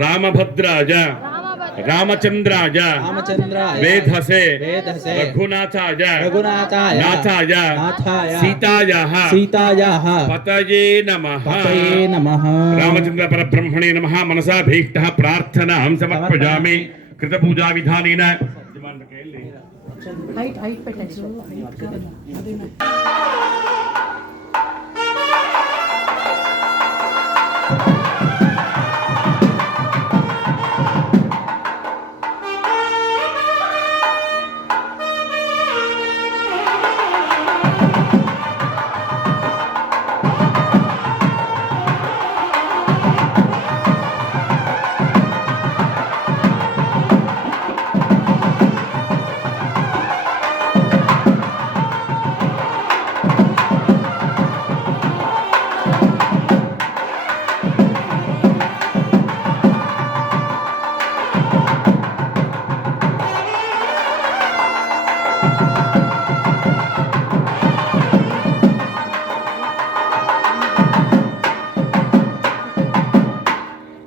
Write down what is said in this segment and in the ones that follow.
ರಾಮಭದ್ರಾಜ ರಾಮಚಂದ್ರಾಜ ವೇಧಸೆ ರಘುನಾಥಾಯ ನಾಥಾಯ ಸೀತಾಯಾಃ ಪತಯೇ ನಮಃ. ರಾಮಚಂದ್ರ ಪರಬ್ರಹ್ಮಣೇ ನಮಃ. ಮನಸಾ ಭೀಷ್ಟಃ ಪ್ರಾರ್ಥನಾಂ ಸಮರ್ಪಯಾಮಿ. ಕೃತಪೂಜಾ ವಿಧಾನೇನ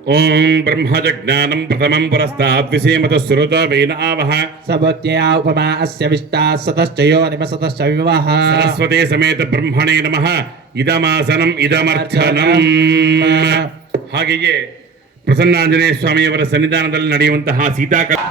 ओम ब्रह्मजज्ञानं प्रथमं पुरस्तात् विसेमतः सुरतो वैनावः सबत्या उपमा अस्य विष्टा सतश्च योनिमसतश्च विवाह सरस्वती समेत ब्रह्मणे नमः. ಇದಮಾಸನಂ ಇದಮರ್ಚನಂ. ಹಾಗೆಯೇ ಪ್ರಸನ್ನಾಂಜನೇಯ ಸ್ವಾಮಿಯವರ ಸನ್ನಿಧಾನದಲ್ಲಿ ನಡೆಯುವಂತಹ ಸೀತಾಕಲ್ಯಾಣ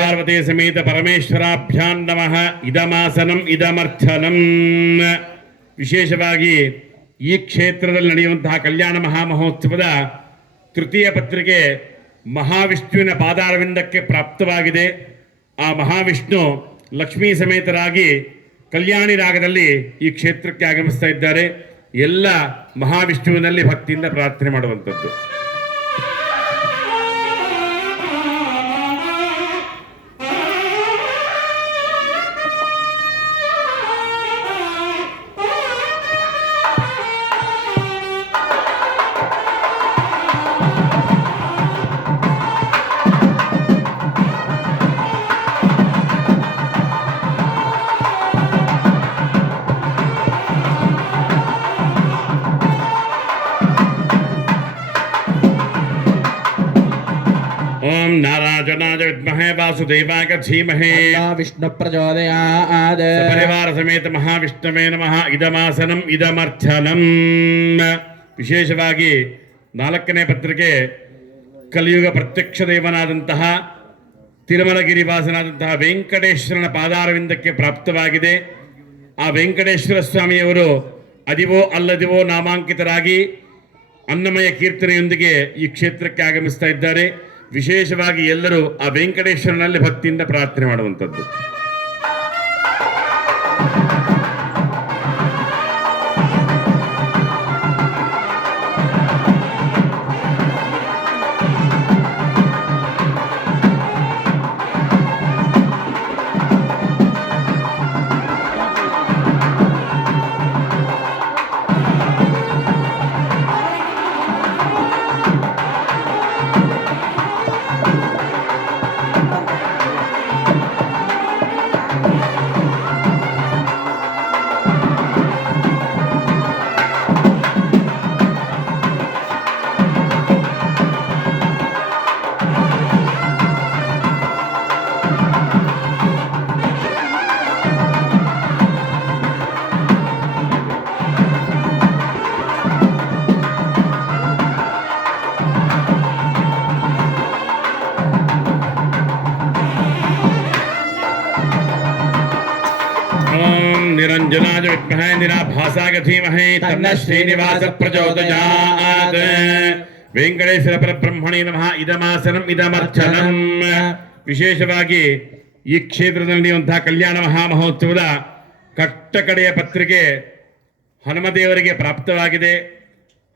ಪಾರ್ವತಿ ಸಮೇತ ಪರಮೇಶ್ವರಾಭ್ಯಾಂ ನಮಃ. ಇದಮಾಸನಂ ಇದಮರ್ಚನಂ. ವಿಶೇಷವಾಗಿ ಈ ಕ್ಷೇತ್ರದಲ್ಲಿ ನಡೆಯುವಂತಹ ಕಲ್ಯಾಣ ಮಹಾಮಹೋತ್ಸವದ ತೃತೀಯ ಪತ್ರಿಕೆ ಮಹಾವಿಷ್ಣುವಿನ ಪಾದಾರವಿಂದಕ್ಕೆ ಪ್ರಾಪ್ತವಾಗಿದೆ. ಆ ಮಹಾವಿಷ್ಣು ಲಕ್ಷ್ಮೀ ಸಮೇತರಾಗಿ ಕಲ್ಯಾಣಿ ರಾಗದಲ್ಲಿ ಈ ಕ್ಷೇತ್ರಕ್ಕೆ ಆಗಮಿಸ್ತಾ ಇದ್ದಾರೆ. ಎಲ್ಲ ಮಹಾವಿಷ್ಣುವಿನಲ್ಲಿ ಭಕ್ತಿಯಿಂದ ಪ್ರಾರ್ಥನೆ ಮಾಡುವಂಥದ್ದು. ओम नारायणाय विद्महे वासुदेवाय धीमहि विष्णु प्रचोदयात्. परिवार समेत महाविष्णवे नमः. ಇದಮಾಸನಂ ಇದಮರ್ಚನಂ. ವಿಶೇಷವಾಗಿ ನಾಲ್ಕನೇ ಪತ್ರಿಕೆ ಕಲಿಯುಗ ಪ್ರತ್ಯಕ್ಷ ದೇವನಾದಂತಹ ತಿರುಮಲಗಿರಿ ವಾಸನಾದಂತಹ ವೆಂಕಟೇಶ್ವರನ ಪಾದಾರವಿಂದಕ್ಕೆ ಪ್ರಾಪ್ತವಾಗಿದೆ. ಆ ವೆಂಕಟೇಶ್ವರ ಸ್ವಾಮಿಯವರು ಅದಿವೋ ಅಲ್ಲದಿವೋ ನಾಮಾಂಕಿತರಾಗಿ ಅನ್ನಮಯ ಕೀರ್ತನೆಯೊಂದಿಗೆ ಈ ಕ್ಷೇತ್ರಕ್ಕೆ ಆಗಮಿಸ್ತಾ ಇದ್ದಾರೆ. ವಿಶೇಷವಾಗಿ ಎಲ್ಲರೂ ಆ ವೆಂಕಟೇಶ್ವರನಲ್ಲಿ ಭಕ್ತಿಯಿಂದ ಪ್ರಾರ್ಥನೆ ಮಾಡುವಂಥದ್ದು. निरंजनाय विद्महे निराभासाय धीमहि तन्नः श्रीनिवास प्रचोदयात्। वेंकटेश्वर परब्रह्मणे नमः। ಇದಮಾಸನಂ ಇದಮರ್ಚನಂ. ವಿಶೇಷವಾಗಿ ಈ ಕ್ಷೇತ್ರದಲ್ಲಿ ನಡೆಯುವಂತಹ ಕಲ್ಯಾಣ ಮಹಾಮಹೋತ್ಸವದ ಕಟ್ಟಕಡೆಯ ಪತ್ರಿಕೆ ಹನುಮದೇವರಿಗೆ ಪ್ರಾಪ್ತವಾಗಿದೆ.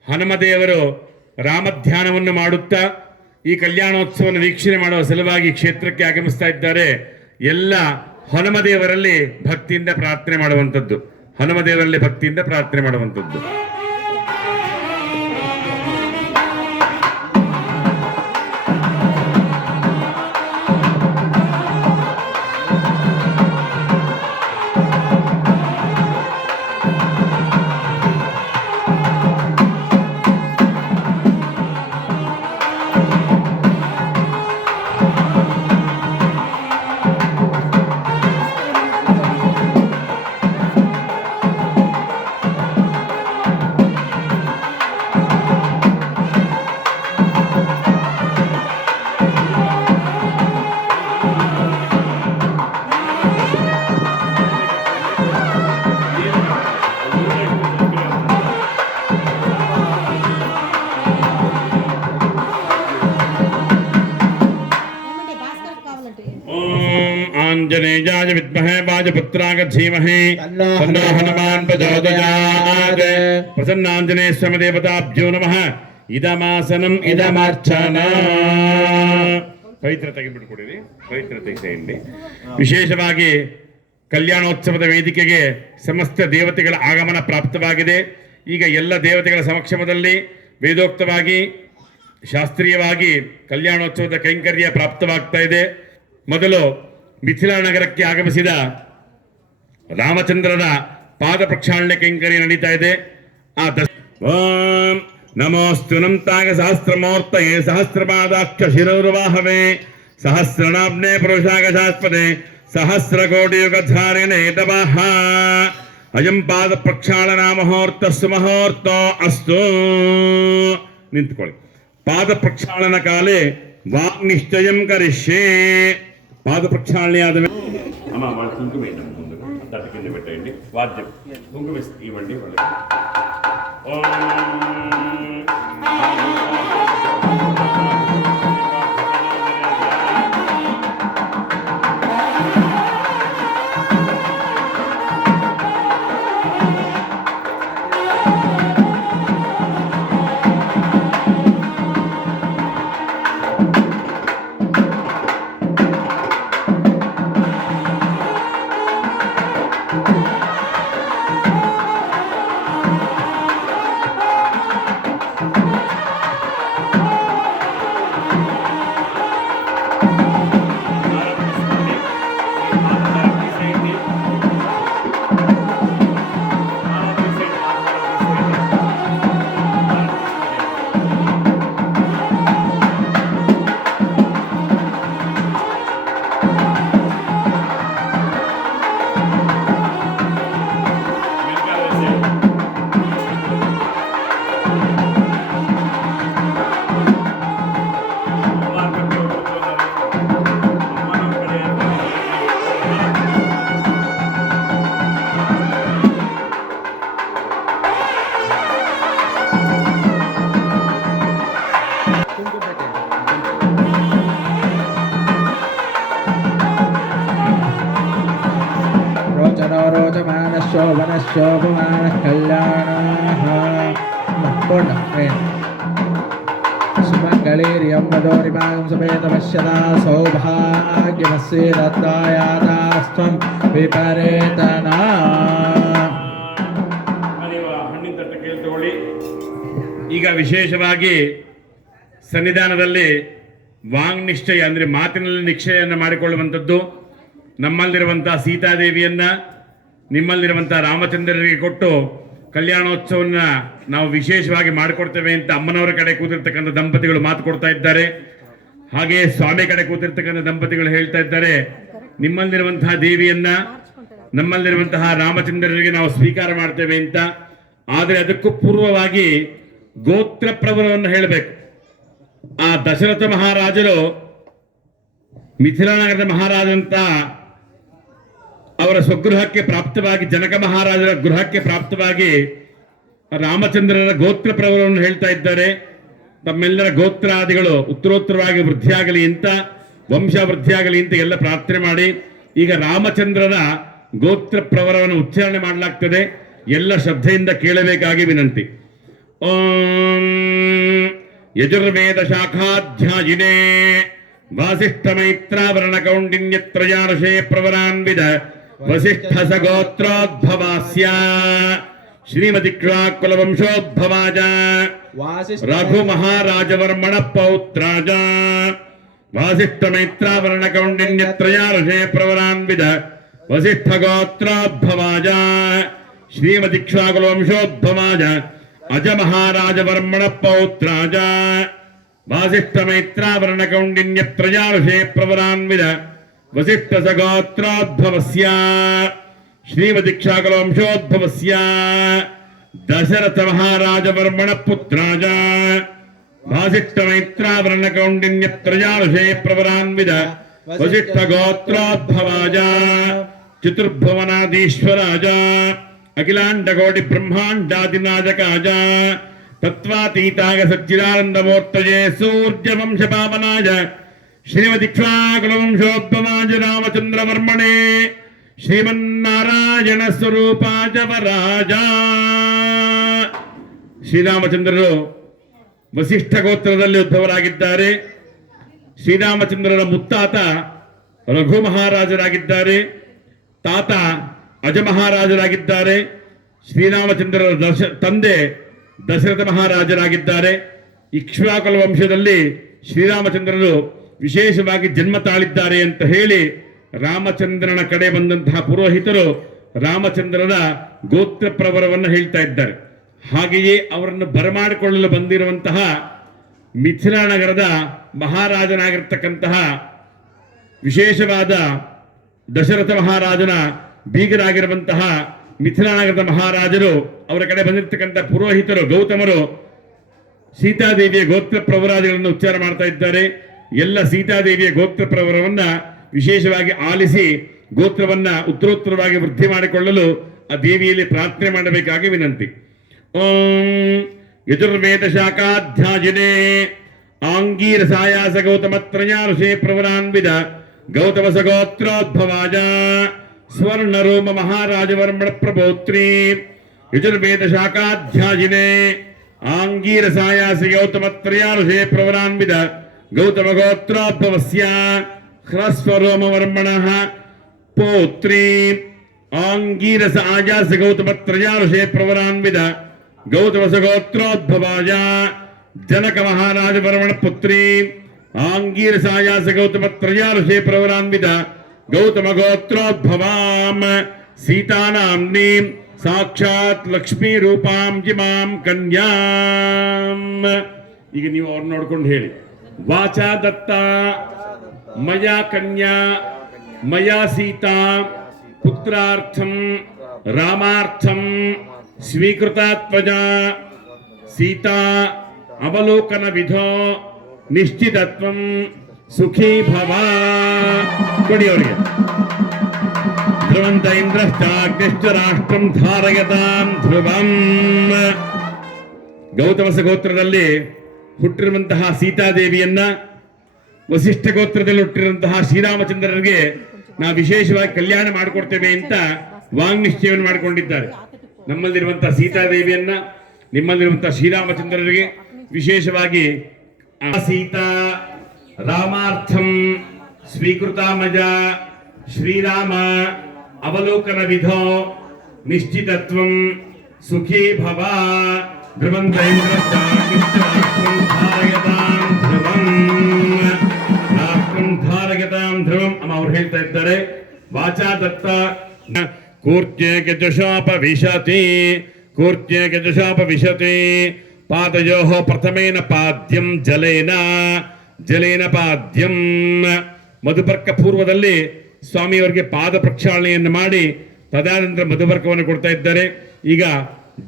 ಹನುಮದೇವರು ರಾಮಧ್ಯಾನವನ್ನು ಮಾಡುತ್ತಾ ಈ ಕಲ್ಯಾಣೋತ್ಸವವನ್ನು ವೀಕ್ಷಣೆ ಮಾಡುವ ಸಲುವಾಗಿ ಕ್ಷೇತ್ರಕ್ಕೆ ಆಗಮಿಸ್ತಾ ಇದ್ದಾರೆ. ಎಲ್ಲ ಹನುಮದೇವರಲ್ಲಿ ಭಕ್ತಿಯಿಂದ ಪ್ರಾರ್ಥನೆ ಮಾಡುವಂಥದ್ದು, ಹನುಮದೇವರಲ್ಲಿ ಭಕ್ತಿಯಿಂದ ಪ್ರಾರ್ಥನೆ ಮಾಡುವಂಥದ್ದು. आंजनेयाय विद्महे वायुपुत्राय धीमहि तन्नो हनुमान् प्रचोदयात्. प्रसन्नांजनेय स्वामी देवताभ्यो नमः. इदमासनम् इदमर्चन. ಪವಿತ್ರ ತೆಗೆದುಬಿಟ್ಕೊಡಿರಿ, ಪವಿತ್ರ ತೆಗೆಸೆಯಲ್ಲಿ. ವಿಶೇಷವಾಗಿ ಕಲ್ಯಾಣೋತ್ಸವದ ವೇದಿಕೆಗೆ ಸಮಸ್ತ ದೇವತೆಗಳ ಆಗಮನ ಪ್ರಾಪ್ತವಾಗಿದೆ. ಈಗ ಎಲ್ಲ ದೇವತೆಗಳ ಸಮಕ್ಷಮದಲ್ಲಿ ವೇದೋಕ್ತವಾಗಿ ಶಾಸ್ತ್ರೀಯವಾಗಿ ಕಲ್ಯಾಣೋತ್ಸವದ ಕೈಂಕರ್ಯ ಪ್ರಾಪ್ತವಾಗ್ತಾ ಇದೆ. ಮೊದಲು ಮಿಥಿಲಾ ನಗರಕ್ಕೆ ಆಗಮಿಸಿದ ರಾಮಚಂದ್ರನ ಪಾದ ಪ್ರಕ್ಷಾಳನೆ ಕೈಂಕರ್ಯ ನಡೀತಾ ಇದೆ. ಓಂ ನಮೋಸ್ತು ನಂತಾಗ ಸಹಸ್ರಮೂರ್ತಯೇ ಸಹಸ್ರಪಾದಾಕ್ಷ ಶಿರೋರ್ವಾಹವೇ ಸಹಸ್ರನಾಬ್ನೆ ಪುರುಷಾಗಶಾಸ್ಪದೆ ಸಹಸ್ರಕೋಟಿಯುಗಧಾರಿಣೇ ತವಃ. ಅಯಂ ಪಾದ ಪ್ರಕ್ಷಾಳನಾ ಮುಹೂರ್ತ ಸುಮುಹೂರ್ತೋ ಅಸ್ತು. ನಿಂತ್ಕೊಳ್ಳಿ. ಪಾದ ಪ್ರಕ್ಷಾಳನ ಕಾಲೇ ವಾಗ್ನಿಶ್ಚಯಂ ಕರಿಷ್ಯೆ. ಪಾದ ಪ್ರಕ್ಷಾಳನೆ ಆದ ಅಮ್ಮ ಕುಂಕುಮ ತಟ್ಟಕಿಂದ పెట్టండి. వాద్యం కుంకుమ ఇవ్వండి. शोभमानः कल्याणः सुमङ्गलीर्यं वदोरिमागं समेतपश्यता सौभाग्यमस्ये दत्तायादास्त्वं विपरेतना. ಹಣ್ಣಿನ ತಟ್ಟೆ ತಗೊಳ್ಳಿ. ಈಗ ವಿಶೇಷವಾಗಿ ಸನ್ನಿಧಾನದಲ್ಲಿ ವಾಂಗ್ ನಿಶ್ಚಯ ಅಂದ್ರೆ ಮಾತಿನಲ್ಲಿ ನಿಶ್ಚಯವನ್ನು ಮಾಡಿಕೊಳ್ಳುವಂಥದ್ದು. ನಮ್ಮಲ್ಲಿರುವಂತಹ ಸೀತಾದೇವಿಯನ್ನ ನಿಮ್ಮಲ್ಲಿರುವಂತಹ ರಾಮಚಂದ್ರರಿಗೆ ಕೊಟ್ಟು ಕಲ್ಯಾಣೋತ್ಸವನ್ನ ನಾವು ವಿಶೇಷವಾಗಿ ಮಾಡಿಕೊಡ್ತೇವೆ ಅಂತ ಅಮ್ಮನವರ ಕಡೆ ಕೂತಿರ್ತಕ್ಕಂಥ ದಂಪತಿಗಳು ಮಾತು ಕೊಡ್ತಾ ಇದ್ದಾರೆ. ಹಾಗೆ ಸ್ವಾಮಿ ಕಡೆ ಕೂತಿರ್ತಕ್ಕಂಥ ದಂಪತಿಗಳು ಹೇಳ್ತಾ ಇದ್ದಾರೆ, ನಿಮ್ಮಲ್ಲಿರುವಂತಹ ದೇವಿಯನ್ನ ನಮ್ಮಲ್ಲಿರುವಂತಹ ರಾಮಚಂದ್ರರಿಗೆ ನಾವು ಸ್ವೀಕಾರ ಮಾಡ್ತೇವೆ ಅಂತ. ಆದರೆ ಅದಕ್ಕೂ ಪೂರ್ವವಾಗಿ ಗೋತ್ರ ಪ್ರವರವನ್ನು ಹೇಳಬೇಕು. ಆ ದಶರಥ ಮಹಾರಾಜರು ಮಿಥಿಲಾನಗರದ ಮಹಾರಾಜಂತ ಅವರ ಸ್ವಗೃಹಕ್ಕೆ ಪ್ರಾಪ್ತವಾಗಿ ಜನಕ ಮಹಾರಾಜರ ಗೃಹಕ್ಕೆ ಪ್ರಾಪ್ತವಾಗಿ ರಾಮಚಂದ್ರರ ಗೋತ್ರ ಪ್ರವರವನ್ನು ಹೇಳ್ತಾ ಇದ್ದಾರೆ. ತಮ್ಮೆಲ್ಲರ ಗೋತ್ರಾದಿಗಳು ಉತ್ತರೋತ್ತರವಾಗಿ ವೃದ್ಧಿಯಾಗಲಿ ಅಂತ ವಂಶವೃದ್ಧಿಯಾಗಲಿ ಅಂತ ಎಲ್ಲ ಪ್ರಾರ್ಥನೆ ಮಾಡಿ ಈಗ ರಾಮಚಂದ್ರನ ಗೋತ್ರ ಪ್ರವರವನ್ನು ಉಚ್ಚಾರಣೆ ಮಾಡಲಾಗ್ತದೆ. ಎಲ್ಲ ಶ್ರದ್ಧೆಯಿಂದ ಕೇಳಬೇಕಾಗಿ ವಿನಂತಿ. ಓಂ ಯಜುರ್ವೇದ ಶಾಖಾಧ್ಯಾಯಿನೇ ವಾಸಿಷ್ಠ ಮೈತ್ರಾವರಣ ಕೌಂಡಿನ್ಯತ್ರಯಾರ್ಷೇ ಪ್ರವರಾನ್ವಿದ ವಸಿಷ್ಠ ಸಗೋತ್ರೋದ್ಭವಾಸ್ಯ ಶ್ರೀಮತಿಕ್ಷ್ವಾಕುಲವಂಶೋದ್ಭವಾಜ ರಘು ಮಹಾರಾಜವರ್ಮಣ ಪೌತ್ರಾಜ ವಾಸಿಷ್ಠ ಮೈತ್ರಾವರಣ ಕೌಂಡಿನ್ಯತ್ರಯಾರ್ಷೇ ಪ್ರವರಾನ್ವಿದ ವಸಿಷ್ಠ ಗೋತ್ರೋದ್ಭವಾಜ ಶ್ರೀಮತಿಕ್ಷ್ವಾಕುಲವಂಶೋದ್ಭವಾಜ ಅಜ ಮಹಾರಾಜವರ್ಮಣ ಪೌತ್ರಾಜ ವಾಸಿಷ್ಠ ಮೈತ್ರಾವರಣ ಕೌಂಡಿನ್ಯತ್ರಯಾರ್ಷೇ ಪ್ರವರಾನ್ವಿದ ವಸಿಷ್ಠ ಸಗೋತ್ರೋದ್ಭವಸ್ಯ ಶ್ರೀಮತಿಕ್ಷ್ವಾಕುಲವಂಶೋದ್ಭವಸ್ಯ ದಶರಥ ಮಹಾರಾಜವರ್ಮಣ ಪುತ್ರಾಜ ವಾಸಿಷ್ಠ ಮೈತ್ರಾವರಣ ಕೌಂಡಿನ್ಯತ್ರಯಾರ್ಷೇ ಪ್ರವರಾನ್ವಿದ ವಸಿಷ್ಠ ಗೋತ್ರೋದ್ಭವಾಜ ಚತುರ್ಭುವನಾಧೀಶ್ವರಾಜ ಅಖಿಲಾಂಡಕೋಟಿ ಬ್ರಹ್ಮಾಂಡಾದಿನಾಜಕಾಜ ತತ್ವಾತೀತಾಯ ಸಚ್ಚಿದಾನಂದಮೂರ್ತಯೇ ಸೂರ್ಯವಂಶ ಪಾವನಾಯ ಶ್ರೀಮತಿಕ್ಷ್ವಾಕುಲವಂಶೋದ್ಭವಾಜ ರಾಮಚಂದ್ರವರ್ಮಣೇ ಶ್ರೀಮನ್ನಾರಾಯಣ ಸ್ವರೂಪಾಜ ವರಾಜ. ಶ್ರೀರಾಮಚಂದ್ರರು ವಸಿಷ್ಠ ಗೋತ್ರದಲ್ಲಿ ಉದ್ಭವರಾಗಿದ್ದಾರೆ. ಶ್ರೀರಾಮಚಂದ್ರರ ಮುತ್ತಾತ ರಘು ಮಹಾರಾಜರಾಗಿದ್ದಾರೆ. ತಾತ ಅಜ ಮಹಾರಾಜರಾಗಿದ್ದಾರೆ. ಶ್ರೀರಾಮಚಂದ್ರರ ತಂದೆ ದಶರಥ ಮಹಾರಾಜರಾಗಿದ್ದಾರೆ. ಇಕ್ಷ್ವಾಕುಲ ವಂಶದಲ್ಲಿ ಶ್ರೀರಾಮಚಂದ್ರರು ವಿಶೇಷವಾಗಿ ಜನ್ಮ ತಾಳಿದ್ದಾರೆ ಅಂತ ಹೇಳಿ ರಾಮಚಂದ್ರನ ಕಡೆ ಬಂದಂತಹ ಪುರೋಹಿತರು ರಾಮಚಂದ್ರನ ಗೋತ್ರ ಪ್ರವರವನ್ನು ಹೇಳ್ತಾ ಇದ್ದಾರೆ. ಹಾಗೆಯೇ ಅವರನ್ನು ಬರಮಾಡಿಕೊಳ್ಳಲು ಬಂದಿರುವಂತಹ ಮಿಥಿಲಾ ನಗರದ ಮಹಾರಾಜನಾಗಿರ್ತಕ್ಕಂತಹ ವಿಶೇಷವಾದ ದಶರಥ ಮಹಾರಾಜನ ಬೀಗರಾಗಿರುವಂತಹ ಮಿಥಿಲಾ ನಗರದ ಮಹಾರಾಜರು ಅವರ ಕಡೆ ಬಂದಿರತಕ್ಕಂಥ ಪುರೋಹಿತರು ಗೌತಮರು ಸೀತಾದೇವಿಯ ಗೋತ್ರ ಪ್ರವರಾದಿಗಳನ್ನು ಉಚ್ಚಾರ ಮಾಡ್ತಾ ಇದ್ದಾರೆ. ಎಲ್ಲ ಸೀತಾದೇವಿಯ ಗೋತ್ರ ಪ್ರವರವನ್ನ ವಿಶೇಷವಾಗಿ ಆಲಿಸಿ ಗೋತ್ರವನ್ನ ಉತ್ತರೋತ್ತರವಾಗಿ ವೃದ್ಧಿ ಮಾಡಿಕೊಳ್ಳಲು ಆ ದೇವಿಯಲ್ಲಿ ಪ್ರಾರ್ಥನೆ ಮಾಡಬೇಕಾಗಿ ವಿನಂತಿ. ಓಂ ಯಜುರ್ವೇದ ಶಾಖಾಧ್ಯಾಯಿನೇ ಆಂಗೀರಸಾಯಾಸ ಗೌತಮತ್ರಯಾರ್ಷೇ ಪ್ರವರಾನ್ವಿದ ಗೌತಮ ಸಗೋತ್ರೋದ್ಭವಾಜ ಸ್ವರ್ಣರೋಮ ಮಹಾರಾಜವರ್ಮಣ ಪ್ರಭೋತ್ರಿ ಯಜುರ್ವೇದ ಶಾಖಾಧ್ಯಾಯಿನೇ ಆಂಗೀರಸಾಯಾಸ ಗೌತಮತ್ರಯಾರ್ಷೇ ಪ್ರವರಾನ್ವಿದ ಗೌತಮ ಗೋತ್ರೋದ್ಭವಸ್ಯ ಹ್ರಸ್ವರೋಮವರ್ಮಣಃ ಪೌತ್ರಿ ಆಂಗೀರಸ ಆಯಾಸ ಗೌತಮತ್ರಯಾರ್ಷೇ ಪ್ರವರಾನ್ವಿದ ಗೌತಮ ಸಗೋತ್ರೋದ್ಭವಾಜ ಜನಕ ಮಹಾರಾಜವರ್ಮಣ ಪುತ್ರಿ ಆಂಗೀರಸಾಯಾಸ ಗೌತಮತ್ರಯಾರ್ಷೇ ಪ್ರವರಾನ್ವಿದ ಗೌತಮ ಗೋತ್ರೋದ್ಭವಾಂ ಸೀತಾನಾಮ್ನಿ ಸಾಕ್ಷಾತ್ ಲಕ್ಷ್ಮೀ ರೂಪಾಂ ಜಿಮಾಂ ಕನ್ಯಾಂ. ಈಗ ನೀವು ಅವ್ರನ್ನ ನೋಡ್ಕೊಂಡು ಹೇಳಿ. ವಾಚಾ ದತ್ತ ಮಯಾ ಕನ್ಯಾ ಮಯಾ ಸೀತಾ ಪುತ್ರಾರ್ಥಂ ರಾಮಾರ್ಥಂ ಸ್ವೀಕೃತಾತ್ವಜ ಸೀತಾ ಅವಲೋಕನ ವಿಧೋ ನಿಶ್ಚಿತತ್ವಂ ಸುಖೀ ಭವ. ಕೊಡಿ ಅವರಿಗೆ. ಧ್ರುವಂತ ಇಂದ್ರಶ್ಚಾಗ್ನಿಶ್ಚ ರಾಷ್ಟ್ರಂ ಧಾರಯತಾಂ ಧ್ರುವಂ. ಗೌತಮ ಗೋತ್ರದಲ್ಲಿ ಹುಟ್ಟಿರುವಂತಹ ಸೀತಾದೇವಿಯನ್ನ ವಸಿಷ್ಠ ಗೋತ್ರದಲ್ಲಿ ಹುಟ್ಟಿರುವಂತಹ ಶ್ರೀರಾಮಚಂದ್ರರಿಗೆ ನಾವು ವಿಶೇಷವಾಗಿ ಕಲ್ಯಾಣ ಮಾಡಿಕೊಡ್ತೇವೆ ಅಂತ ವಾಂಗ್ನಿಶ್ಚಯವನ್ನು ಮಾಡಿಕೊಂಡಿದ್ದಾರೆ. ನಮ್ಮಲ್ಲಿರುವಂತಹ ಸೀತಾದೇವಿಯನ್ನ ನಿಮ್ಮಲ್ಲಿರುವಂತಹ ಶ್ರೀರಾಮಚಂದ್ರರಿಗೆ ವಿಶೇಷವಾಗಿ ಸೀತಾ ರಾಮಾರ್ಥಂ ಸ್ವೀಕೃತಾಮಜ ಶ್ರೀರಾಮ ಅವಲೋಕನ ವಿಧೋ ನಿಶ್ಚಿತತ್ವಂ ಸುಖೀ ಭವ. ಧ್ರುವಂತ ಇಂದ್ರಶ್ಚಾಗ್ನಿಶ್ಚ ಧಾರಯತಾಂ ಧ್ರುವಂ ರಾಷ್ಟ್ರಂ ಧಾರಯತಾಂ ಧ್ರುವಂ. ಅವ್ರು ಹೇಳ್ತಾ ಇದ್ದಾರೆ. ವಾಚಾ ದತ್ತ ಕೂರ್ಚ್ಯೇಕ ಜಶಾಪವಿಶತಿ ಕೂರ್ಚ್ಯೇಕ ಜಶಾಪವಿಶತಿ ಪಾದಯೋಃ ಪ್ರಥಮೇನ ಪಾದ್ಯಂ ಜಲೇನ ಜಲೇನ ಪಾದ್ಯಂ. ಮಧುಪರ್ಕ ಪೂರ್ವದಲ್ಲಿ ಸ್ವಾಮಿಯವರಿಗೆ ಪಾದ ಪ್ರಕ್ಷಾಳನೆಯನ್ನು ಮಾಡಿ ತದನಂತರ ಮಧುಪರ್ಕವನ್ನು ಕೊಡ್ತಾ ಇದ್ದಾರೆ. ಈಗ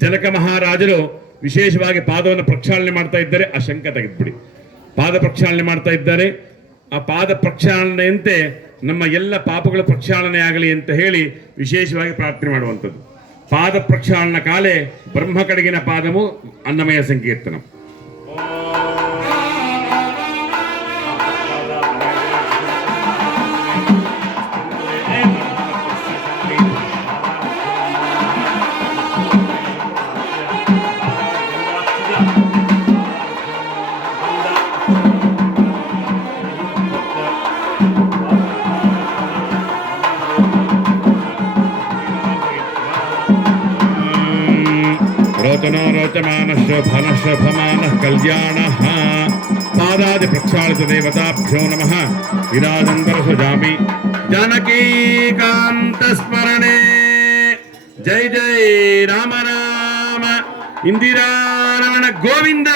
ಜನಕ ಮಹಾರಾಜರು ವಿಶೇಷವಾಗಿ ಪಾದವನ್ನು ಪ್ರಕ್ಷಾಳನೆ ಮಾಡ್ತಾ ಇದ್ದಾರೆ. ಆ ಶಂಕ ತೆಗೆದುಬಿಡಿ. ಪಾದ ಪ್ರಕ್ಷಾಳನೆ ಮಾಡ್ತಾ ಇದ್ದಾರೆ. ಆ ಪಾದ ಪ್ರಕ್ಷಾಳನೆಯಂತೆ ನಮ್ಮ ಎಲ್ಲ ಪಾಪಗಳ ಪ್ರಕ್ಷಾಳನೆ ಆಗಲಿ ಅಂತ ಹೇಳಿ ವಿಶೇಷವಾಗಿ ಪ್ರಾರ್ಥನೆ ಮಾಡುವಂಥದ್ದು. ಪಾದ ಪ್ರಕ್ಷಾಳನ ಕಾಲೇ ಬ್ರಹ್ಮ ಕಡೆಗಿನ ಪಾದವು ಅನ್ನಮಯ ಸಂಕೀರ್ತನ. रोचनो रोचमानः शोभनः शोभमानः कल्याणः पादादि प्रक्षालित देवताभ्यो नमः विराजं दर्शयामि जानकीकान्त स्मरणे जय जय राम राम इंदिरा रमण गोविंद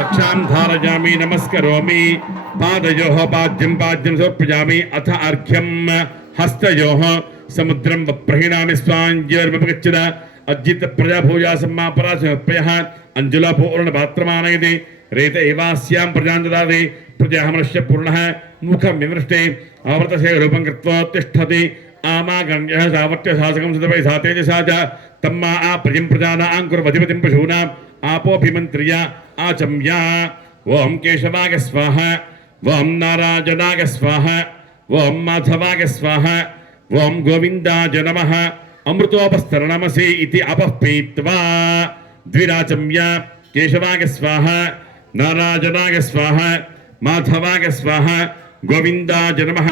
रक्षां धारयामि नमस्करोमि पादयोः पाद्यं समर्पयामि अथ अर्घ्यं हस्तयोः समुद्रं प्रहीणामि स्वाञ्जर्मपगच्छद अज्जित प्रजाभूया सम्मापरा समर्पयः अञ्जुलापूर्णपात्रमानयति रेत एवास्यां प्रजां ददाति प्रजाः मनुष्य पूर्णः मुखं विमृष्टे आवृतस्य रूपं कृत्वा तिष्ठति आमागण्यः सावर्त्य शासकं सुतवै सा तेजसा च तम्मा प्रजिं प्रजानां कुर्वधिपतिं पशूनाम् आपोऽभिमन्त्र्य आचम्या ओं केशवाय स्वाहा ओं नारायणाय स्वाहा ओं माधवाय स्वाहा ओं गोविन्दाय नमः अमृतोपस्तरणमसि इति अपः पीत्वा द्विराचम्य केशवाय स्वाहा नारायणाय स्वाहा माधवाय स्वाहा गोविन्दाय नमः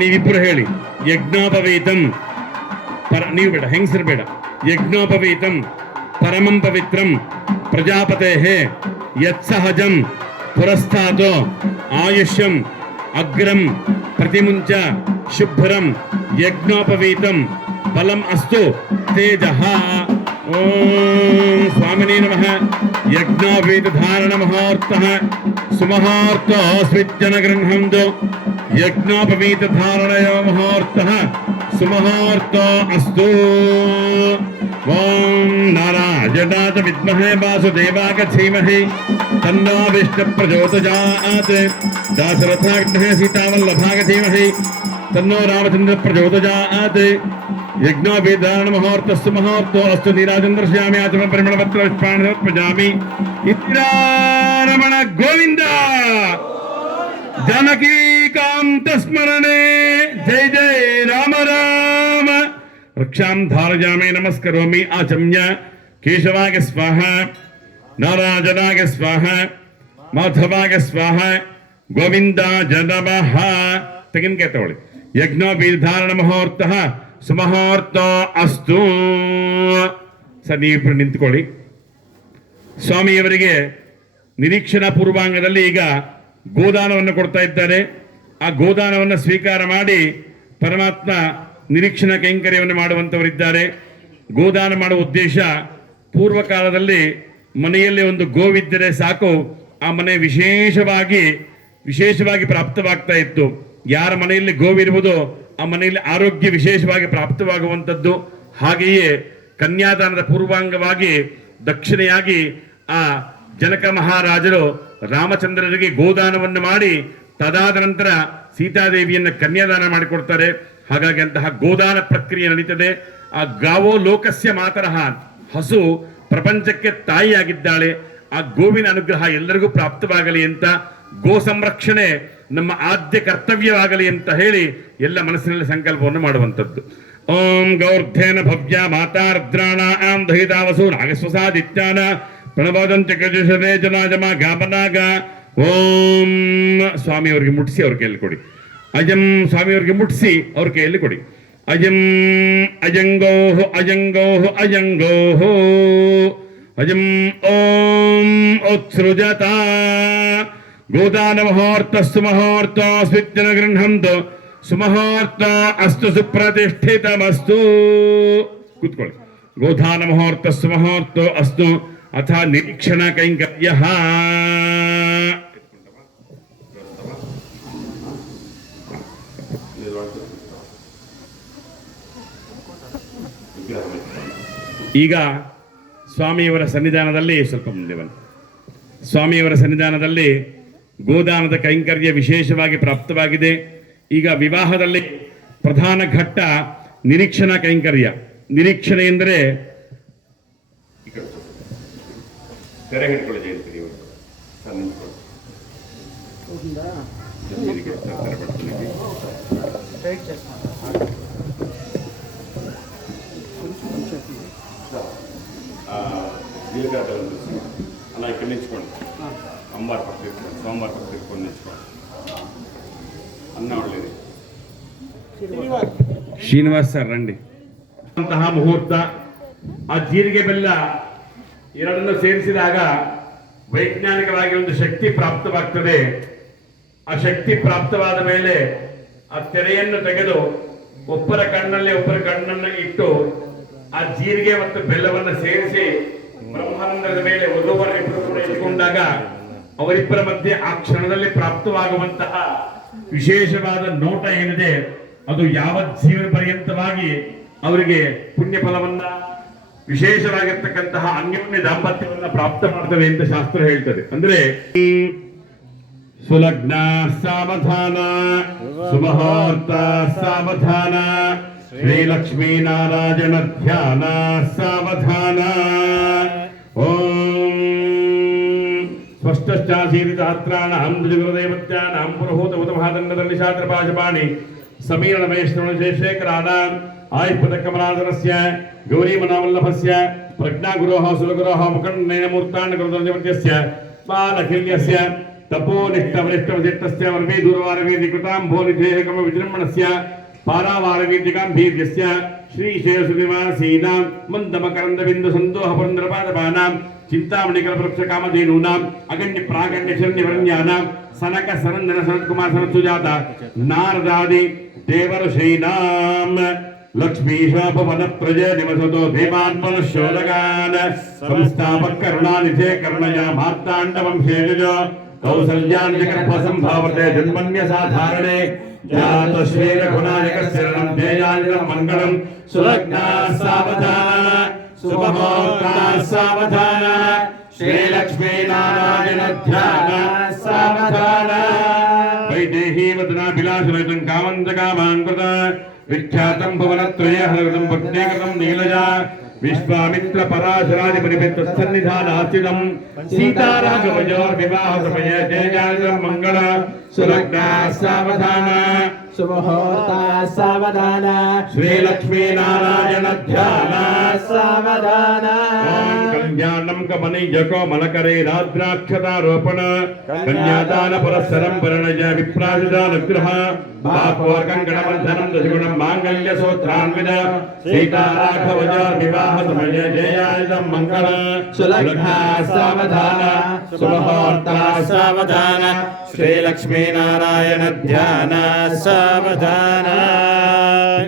ನೀವಿಬ್ಬರು ಹೇಳಿ ಯಜ್ಞೋಪವೀತಂ ನೀವು ಬೇಡ ಹೆಂಗಸರು ಬೇಡ ಯಜ್ಞೋಪವೀತಂ ಪರಮಂ ಪವಿತ್ರಂ ಪ್ರಜಾಪತೇಃ ಯತ್ಸಹಜಂ ಪುರಸ್ಥಾತೋ ಆಯುಷ್ಯಂ ಅಗ್ರಂ ಪ್ರತಿಮುಂಚ ಶುಭ್ರಂ ಯಜ್ಞೋಪವೀತಂ ಫಲಂ ಅಸ್ತು ತೇಜಃ ಓಂ ಸ್ವಾಮಿನೇ ನಮಃ ಯಜ್ಞೋಪವೀತ ಧಾರಣ ಮುಹೂರ್ತಃ ಸುಮುಹೂರ್ತೋ ಸ್ವಿಜ್ಜನ ಗೃಹಂದು ಯಜ್ಞೋಪವೀತ ಧಾರಣಯೋ ಮುಹೂರ್ತಃ ಸುಮುಹೂರ್ತೋ ಅಸ್ತು ಓಂ ನಾರಾಯಣಾಯ ವಿದ್ಮಹೇ ವಾಸುದೇವಾಯ ಧೀಮಹಿ ತನ್ನೋ ವಿಷ್ಣು ಪ್ರಚೋದಯಾತ್ दाशरथाग्नः सीतावल्लभाय धीमहि तन्नो रामचन्द्र प्रचोदयात् यज्ञोपवीतधारण मुहूर्तस्य मुहूर्तो अस्तु नीराजं दर्शयामि आचमन परिमलपत्र पुष्पाणि समर्पयामि इत्रा रमण गोविन्द जानकीकान्त स्मरणे जय जय राम राम रक्षां धारयामि नमस्करोमि आचम्य केशवाय स्वाहा नारायणाय स्वाहा माधवाय स्वाहा गोविंदा जनमः ತೆಗಿನ ಕೆ ತಗೊಳ್ಳಿ ಯಜ್ಞೋಪವೀತಧಾರಣ ಮುಹೂರ್ತಃ ಸುಮುಹೂರ್ತ ಅಸ್ತು ಸರ್ ನೀವಿಬ್ಬರು ನಿಂತ್ಕೊಳ್ಳಿ ಸ್ವಾಮಿಯವರಿಗೆ ನಿರೀಕ್ಷಣಾ ಪೂರ್ವಾಂಗದಲ್ಲಿ ಈಗ ಗೋದಾನವನ್ನು ಕೊಡ್ತಾ ಇದ್ದಾರೆ ಆ ಗೋದಾನವನ್ನು ಸ್ವೀಕಾರ ಮಾಡಿ ಪರಮಾತ್ಮ ನಿರೀಕ್ಷಣಾ ಕೈಂಕರ್ಯವನ್ನು ಮಾಡುವಂತವರಿದ್ದಾರೆ ಗೋದಾನ ಮಾಡುವ ಉದ್ದೇಶ ಪೂರ್ವಕಾಲದಲ್ಲಿ ಮನೆಯಲ್ಲಿ ಒಂದು ಗೋವಿದ್ದರೆ ಸಾಕು ಆ ಮನೆ ವಿಶೇಷವಾಗಿ ಪ್ರಾಪ್ತವಾಗ್ತಾ ಇತ್ತು ಯಾರ ಮನೆಯಲ್ಲಿ ಗೋವಿರುವುದೋ ಆ ಮನೆಯಲ್ಲಿ ಆರೋಗ್ಯ ವಿಶೇಷವಾಗಿ ಪ್ರಾಪ್ತವಾಗುವಂಥದ್ದು ಹಾಗೆಯೇ ಕನ್ಯಾದಾನದ ಪೂರ್ವಾಂಗವಾಗಿ ದಕ್ಷಿಣೆಯಾಗಿ ಆ ಜನಕ ಮಹಾರಾಜರು ರಾಮಚಂದ್ರರಿಗೆ ಗೋದಾನವನ್ನು ಮಾಡಿ ತದಾದ ನಂತರ ಸೀತಾದೇವಿಯನ್ನು ಕನ್ಯಾದಾನ ಮಾಡಿಕೊಡ್ತಾರೆ ಹಾಗಾಗಿ ಅಂತಹ ಗೋದಾನ ಪ್ರಕ್ರಿಯೆ ನಡೀತದೆ ಆ ಗಾವೋ ಲೋಕಸ್ಯ ಮಾತರಃ ಹಸು ಪ್ರಪಂಚಕ್ಕೆ ತಾಯಿಯಾಗಿದ್ದಾಳೆ ಆ ಗೋವಿನ ಅನುಗ್ರಹ ಎಲ್ಲರಿಗೂ ಪ್ರಾಪ್ತವಾಗಲಿ ಅಂತ ಗೋ ಸಂರಕ್ಷಣೆ ನಮ್ಮ ಆದ್ಯ ಕರ್ತವ್ಯವಾಗಲಿ ಅಂತ ಹೇಳಿ ಎಲ್ಲ ಮನಸ್ಸಿನಲ್ಲಿ ಸಂಕಲ್ಪವನ್ನು ಮಾಡುವಂಥದ್ದು. ಓಂ ಗೌರ್ಧೇನ ಭವ್ಯ ಮಾತಾರ್ದ್ರಾಣ ಆಂ ದಹಿತಾವಸು ನಾಗಸ್ವಸಾದಿತ್ಯಾನ ಪ್ರಣಬೋದಂತ ಕಜುಷರೇ ಜನಾಜಮ ಗಾಮನಾಗ. ಓಂ ಸ್ವಾಮಿಯವರಿಗೆ ಮುಟ್ಟಿಸಿ ಅವ್ರ ಕೈಯಲ್ಲಿ ಕೊಡಿ. ಅಜಂ ಸ್ವಾಮಿಯವರಿಗೆ ಮುಟ್ಟಿಸಿ ಅವ್ರ ಕೈಯಲ್ಲಿ ಕೊಡಿ. ಅಜಂ ಅಜಂಗೋಹ್ ಅಜಂಗೋಹ್ ಅಜಂಗೋಹ್ ಅಜಂ ಓಂ ಉತ್ಸೃಜತ ಗೋದಾನ ಮುಹೂರ್ತಸ್ಸು ಮುಹೂರ್ತ ಸ್ವಿಜ್ಜನ ಗೃಹಂತು ಸುಮುಹೂರ್ತ ಅಸ್ತು ಸುಪ್ರತಿಷ್ಠಿತಮಸ್ತು. ಕೂತ್ಕೊಳ್ಳಿ. ಗೋಧಾನ ಮುಹೂರ್ತಸ್ಸು ಮುಹೂರ್ತ ಅಸ್ತು ಅಥ ನಿರೀಕ್ಷಣ ಕೈಂಕರ್ಯ. ಈಗ ಸ್ವಾಮಿಯವರ ಸನ್ನಿಧಾನದಲ್ಲಿ ಸ್ವಲ್ಪ ಮುಂದೆ ಬನ್ನಿ. ಸ್ವಾಮಿಯವರ ಸನ್ನಿಧಾನದಲ್ಲಿ ಗೋದಾನದ ಕೈಂಕರ್ಯ ವಿಶೇಷವಾಗಿ ಪ್ರಾಪ್ತವಾಗಿದೆ. ಈಗ ವಿವಾಹದಲ್ಲಿ ಪ್ರಧಾನ ಘಟ್ಟ ನಿರೀಕ್ಷಣಾ ಕೈಂಕರ್ಯ. ನಿರೀಕ್ಷಣೆ ಎಂದರೆ ತೆರೆ ಹಿಡ್ಕೊಳ್ಳಿ ಜಯಂತಿ ನೀವು. ಅಲ್ಲ ఇక్కడ నిల్చుకోండి. అమ్మవారి పక్క తిరుక్కోండి, సోమవారి పక్క తిరుక్కొని నిల్చుకోండి. అన్న ಒಳ್ಳೆಯದು. ಶ್ರೀನಿವಾಸ್ ಸರ್ ರಂಡಿ. ಅಂತಹ ಮುಹೂರ್ತ ಆ ಜೀರಿಗೆ ಬೆಲ್ಲ ಎರಡನ್ನು ಸೇರಿಸಿದಾಗ ವೈಜ್ಞಾನಿಕವಾಗಿ ಒಂದು ಶಕ್ತಿ ಪ್ರಾಪ್ತವಾಗ್ತದೆ. ಆ ಶಕ್ತಿ ಪ್ರಾಪ್ತವಾದ ಮೇಲೆ ಆ ತೆರೆಯನ್ನು ತೆಗೆದು ಒಬ್ಬರ ಕಣ್ಣಲ್ಲಿ ಒಬ್ಬರ ಕಣ್ಣನ್ನು ಇಟ್ಟು ಆ ಜೀರಿಗೆ ಮತ್ತು ಬೆಲ್ಲವನ್ನು ಸೇರಿಸಿ ಬ್ರಹ್ಮಾನಂದದ ಮೇಲೆ ವಧುವರರಿಬ್ಬರು ಕೂಡ ಇಟ್ಟುಕೊಂಡಾಗ ಅವರಿಬ್ಬರ ಮಧ್ಯೆ ಆ ಕ್ಷಣದಲ್ಲಿ ಪ್ರಾಪ್ತವಾಗುವಂತಹ ವಿಶೇಷವಾದ ನೋಟ ಏನಿದೆ ಅದು ಯಾವ ಜೀವನ ಪರ್ಯಂತವಾಗಿ ಅವರಿಗೆ ಪುಣ್ಯ ಫಲವನ್ನ ವಿಶೇಷವಾಗಿರ್ತಕ್ಕಂತಹ ಅನ್ಯೋನ್ಯ ದಾಂಪತ್ಯವನ್ನ ಪ್ರಾಪ್ತ ಮಾಡ್ತವೆ ಅಂತ ಶಾಸ್ತ್ರ ಹೇಳ್ತದೆ. ಅಂದ್ರೆ ಸುಲಗ್ನ ಸಾವಧಾನ ಸುಮುಹೂರ್ತ ಸಾವಧಾನ ಶ್ರೀಲಕ್ಷ್ಮೀ ನಾರಾಯಣ ಧ್ಯಾನ ಸಾವಧಾನ. ಓಂ ಸ್ಪಷ್ಟಶ್ಚಾಸೀರಿತಾತ್ರಾಣಾಂ ದ್ವಿಜಗುರುದೇವತ್ಯಾನಾಂ ಪುರೋಹೂತ ಉತಮಹಾದಂಡದಲ್ಲಿ ಶಾಸ್ತ್ರಪಾಶಪಾಣಿ ಸಮೀರಣ ವೈಷ್ಣವ ಶೇಖರಾಣಾಂ ಆಯುಪದ ಕಮಲಾಧರಸ್ಯ ಗೌರೀಮನಾವಲ್ಲಭಸ್ಯ ಪ್ರಜ್ಞಾಗುರೋಃ ಸುಲಗುರೋಃ ಮುಖಂಡೇನ ಮೂರ್ತಾಂಡ ಗುರುದೇವತ್ಯಸ್ಯ ಬಾಲಕಿಲ್ಯಸ್ಯ ತಪೋನಿಷ್ಠವರಿಷ್ಠವಸಿಷ್ಠಸ್ಯ ವರ್ಮೇ ದೂರವಾರವೇದಿ ಕೃತಾಂಭೋನಿಧೇಯಕಮ ವಿಜೃಂಭಣಸ್ಯ ಪಾರಾವಾರವೇದ್ಯಕಾಂಭೀರ್ಯಸ್ಯ ಶ್ರೀಶೇಷನಿವಾಸೀನಾಂ ಮಂದಮಕರಂದ ಬಿಂದು ಸಂದೋಹ ಪುರಂದರಪಾದಪಾನಾಂ ಚಿಂತಾಮಣಿಕಲವೃಕ್ಷ ಕಾಮಧೇನೂನಾಂ ಅಗಣ್ಯ ಪ್ರಾಗಣ್ಯ ಶರಣ್ಯವರಣ್ಯಾನಾಂ ಸನಕ ಸನಂದನ ಸನತ್ಕುಮಾರ ಸನತ್ಸುಜಾತ ನಾರದಾದಿ ದೇವಋಷೀನಾಂ ಲಕ್ಷ್ಮೀಶಾಪವನ ಪ್ರಜ ನಿವಸತೋ ದೇವಾನ್ಮನುಷ್ಯೋದಗಾನ್ ಸಂಸ್ಥಾಪಕ ಕರುಣಾನಿಧೇ ಕರ್ಣಯ ಮಾರ್ತಾಂಡವಂಶೇಜೋ ಕೌಸಲ್ಯಾನ್ಯಗರ್ಭ ಸಂಭಾವತೆ ಜನ್ಮನ್ಯ ಸಾಧಾರಣೆ ಜಾತ ಶ್ರೀರ ಗುಣಾನಿಕ ಶರಣಂ ಧ್ಯೇಯಾನಿನ ಮಂಗಳಂ ಸುಲಗ್ನ ಸಾವಧಾನ ಸುಮುಹೂರ್ತ ಸಾವಧಾನ ಶ್ರೀಲಕ್ಷ್ಮೀ ನಾರಾಯಣ ಧ್ಯಾನ ಸಾವಧಾನ. ವೈದೇಹಿ ವದನಾಭಿಲಾಷರಹಿತಂ ಕಾಮಂತ ಕಾಮಾಂಕೃತ ವಿಖ್ಯಾತಂ ಭುವನತ್ರಯ ಹರಗತಂ ಭಕ್ತೇಕೃತಂ ನೀಲಜಾ ವಿಶ್ವಾಮಿತ್ರ ಪರಾಶರಾದಿ ಪರಿಮಿತ ಸನ್ನಿಧಾನಾಸ್ಥಿತಂ ಸೀತಾರಾಘವಯೋರ್ ವಿವಾಹ ಸಮಯ ಜಯ ಮಂಗಳ ಸುಲಗ್ನ ಸಾವಧಾನ ಸುಮುಹೂರ್ತ ಸಾವಧಾನ ಶ್ರೀಲಕ್ಷ್ಮೀ ನಾರಾಯಣ ಧ್ಯಾನ ಸಾವಧಾನ. ಕಲ್ಯಾಣಂ ಕಮನೀಯಕೋ ಮಲಕರೇ ರಾದ್ರಾಕ್ಷತಾರೋಪಣ ಕನ್ಯಾದಾನ ಪರಸ್ಪರಂ ಪರಿಣಯ ವಿಪ್ರಾಜದಾನುಗ್ರಹ ಬಾಪೋರ್ಕಂಕಣಬಂಧನಂ ದಶಗುಣಂ ಮಾಂಗಲ್ಯ ಸೂತ್ರಾನ್ವಿತ ಸೀತಾರಾಘವಜ ವಿವಾಹ ಸಮಯ ಜಯಾಯುಧಂ ಮಂಗಳ ಸುಲಗ್ನ ಸಾವಧಾನ ಸುಮುಹೂರ್ತ ಸಾವಧಾನ ಶ್ರೀಲಕ್ಷ್ಮೀ ನಾರಾಯಣ ಧ್ಯಾನ ಸಾವಧಾನ.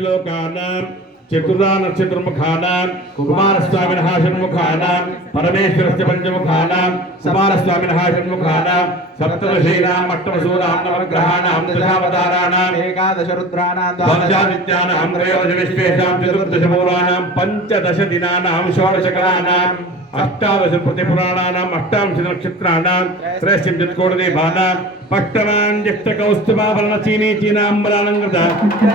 ಲೋಕಾನಾಂ ಚತುರ್ಧಾ ನಕ್ಷತ್ರಮುಖಾನಾಂ ಕುಮಾರಸ್ವಾಮಿನಃ ಷಣ್ಮುಖಾನಾಂ ಪರಮೇಶ್ವರಸ್ಯ ಪಂಚಮುಖಾನಾಂ ಸಮಾನಸ್ವಾಮಿನಃ ಷಣ್ಮುಖಾನಾಂ ಸಪ್ತದಶೀನಾಂ ಅಷ್ಟಮಸೂನಾಂ ನವಗ್ರಹಾಣಾಂ ದಶಾವತಾರಾಣಾಂ ಏಕಾದಶ ರುದ್ರಾಣಾಂ ದ್ವಾದಶಾದಿತ್ಯಾನಾಂ ತ್ರಯೋದಶ ವಿಶ್ವೇಶಾಂ ಚತುರ್ದಶ ಪೌರಾಣಾಂ ಪಂಚದಶ ದಿನಾನಾಂ ಷೋಡಶ ಕಲಾನಾಂ ಅಷ್ಟಾದಶ ಪ್ರತಿಪುರಾಣಾನಾಂ ಅಷ್ಟಾಂಶ ನಕ್ಷತ್ರಾಣಾಂ ತ್ರಯಶ್ಚಿಂಶತ್ ಕೋಟಿದೇವಾನಾಂ ಪಟ್ಟಮಾಂಜಷ್ಟ ಕೌಸ್ತುಭಾಭರಣ ಚೀನೀ ಚೀನಾಂಬರಾಲಂಕೃತ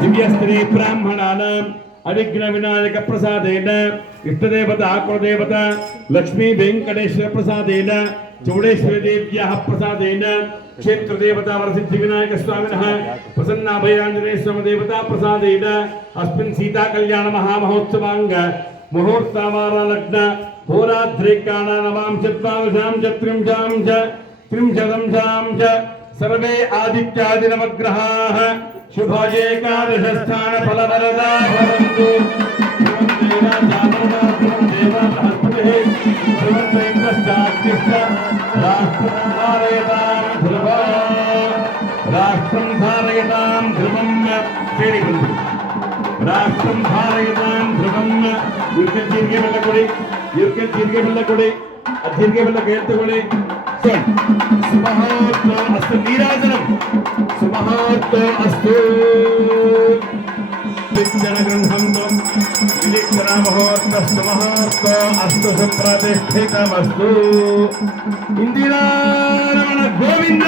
ದಿವ್ಯ ಸ್ತ್ರೀ ಬ್ರಾಹ್ಮಣಾನಾಂ ಅವಿಘ್ನ ವಿನಾಯಕ ಪ್ರಸಾದೇನ ಇಷ್ಟದೇವತಾ ಕುಲದೇವತಾ ಲಕ್ಷ್ಮೀ ವೆಂಕಟೇಶ್ವರ ಪ್ರಸಾದೇನ चौडेश्वरीदेव्याः प्रसादेन क्षेत्रदेवता वरसिद्धिविनायकस्वामिनः प्रसन्नाभयाञ्जनेयस्वामिदेवता प्रसादेन अस्मिन् सीताकल्याणमहामहोत्सवाङ्ग मुहूर्तावारलग्न होराद्रेकाणा नवां चत्वादशां च त्रिंशां च त्रिंशदंशां च सर्वे आदित्यादिनवग्रहाः शुभाजेकादशस्थान फलवरदा भवन्तु राष्ट्रं धारयतां ध्रुवं राष्ट्रं धारयतां ध्रुवं यूके जीर्गे बेल्ल कोडि अजीर्गे बेल्ल केळ्तुकोळि सुमहोत्तो अस्तु नीराजनं सुमहोत्तो अस्तु विज्ञानगृह्णन्तु विलिक्षणमहोत्तस्तु महोत्तो अस्तु सुप्रतिष्ठितमस्तु इंदिरा रमण गोविंद।